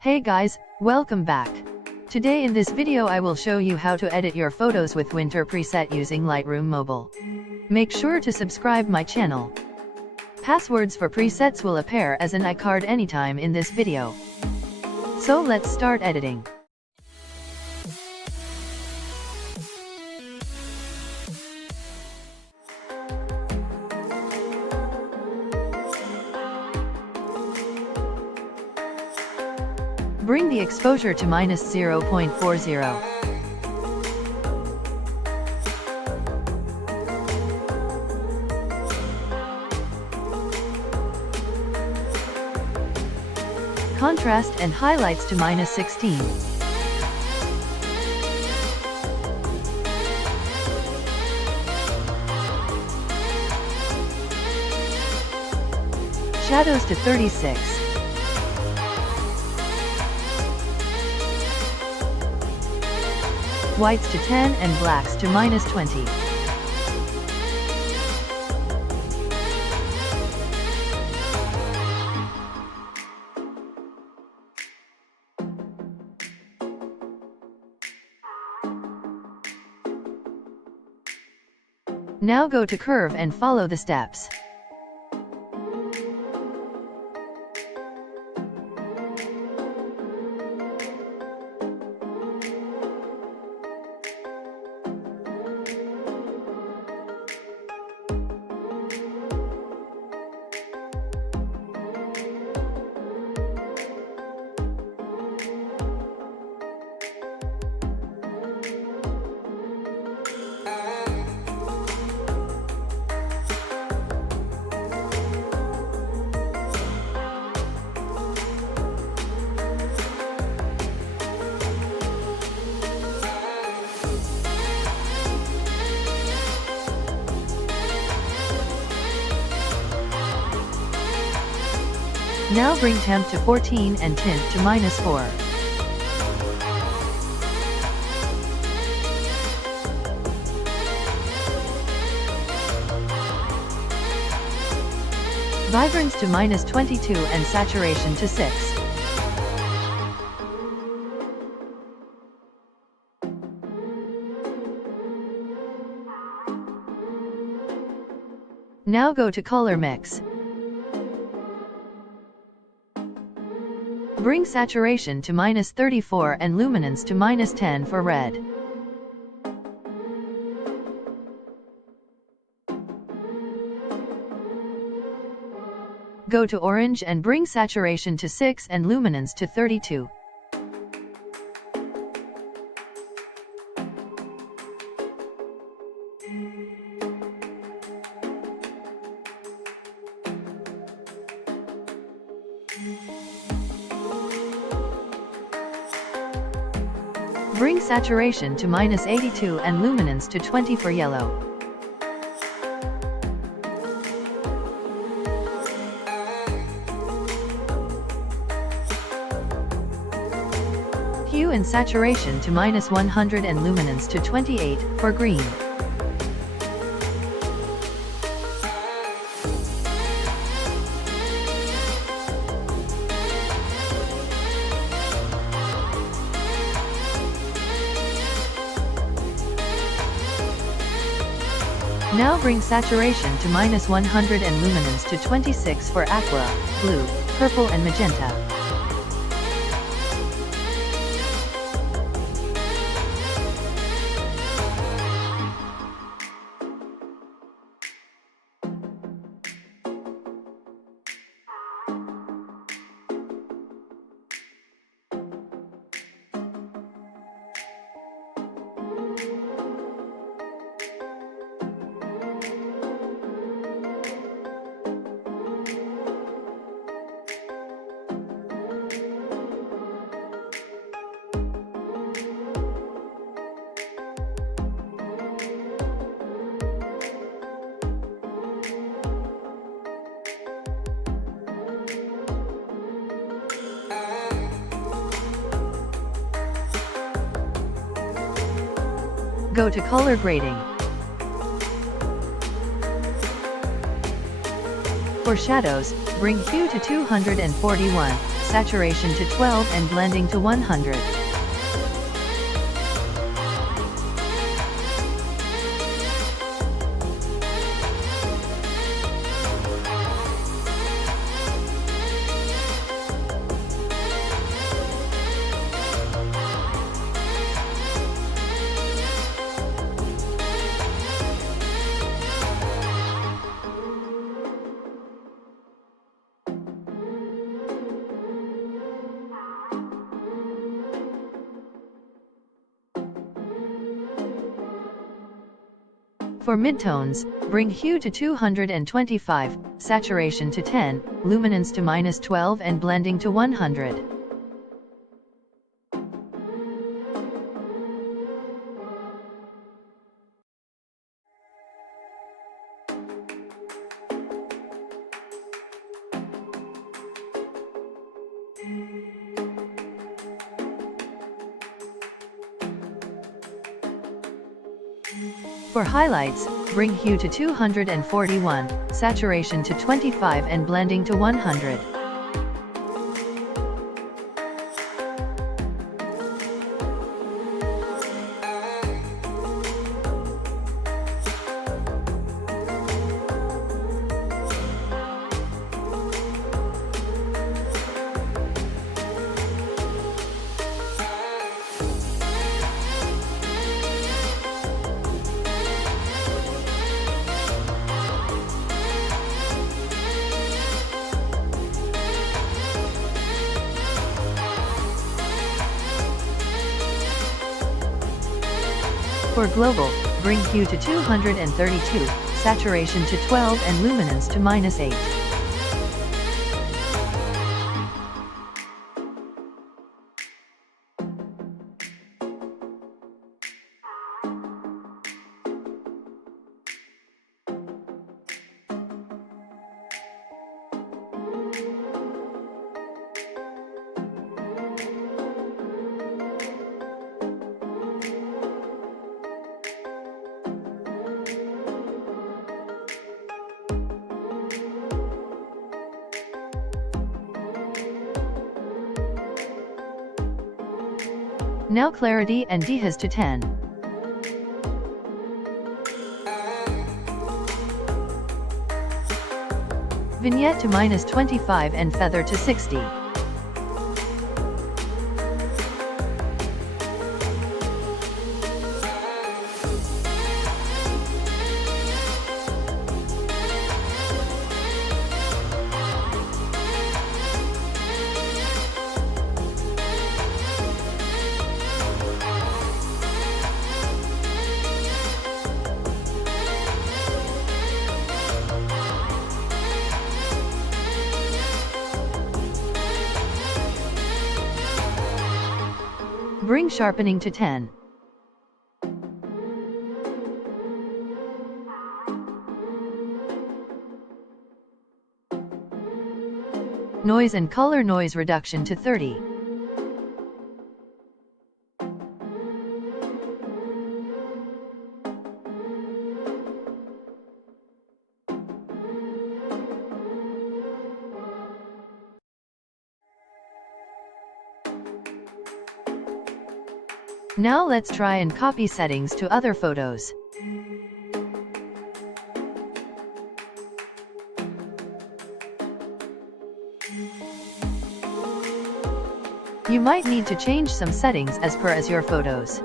Hey guys, welcome back. Today in this video I will show you how to edit your photos with winter preset using Lightroom Mobile. Make sure to subscribe my channel. Passwords for presets will appear as an iCard anytime in this video. So let's start editing. Bring the exposure to -0.40. Contrast and highlights to -16. Shadows to 36. Whites to 10 and blacks to -20. Now go to curve and follow the steps. Now bring temp to 14 and tint to -4. Vibrance to -22 and saturation to 6. Now go to color mix. Bring saturation to -34 and luminance to -10 for red. Go to orange and bring saturation to 6 and luminance to 32. Bring saturation to -82 and luminance to 20 for yellow. Hue and saturation to -100 and luminance to 28 for green. Now bring saturation to -100 and luminance to 26 for aqua, blue, purple and magenta. Go to color grading. For shadows, bring hue to 241, saturation to 12 and blending to 100. For midtones, bring hue to 225, saturation to 10, luminance to -12 and blending to 100. For highlights, bring hue to 241, saturation to 25 and blending to 100. For global, bring hue to 232, saturation to 12 and luminance to -8. Now clarity and dehaze to 10. Vignette to -25 and feather to 60. Bring sharpening to 10. Noise and color noise reduction to 30. Now let's try and copy settings to other photos. You might need to change some settings as per your photos.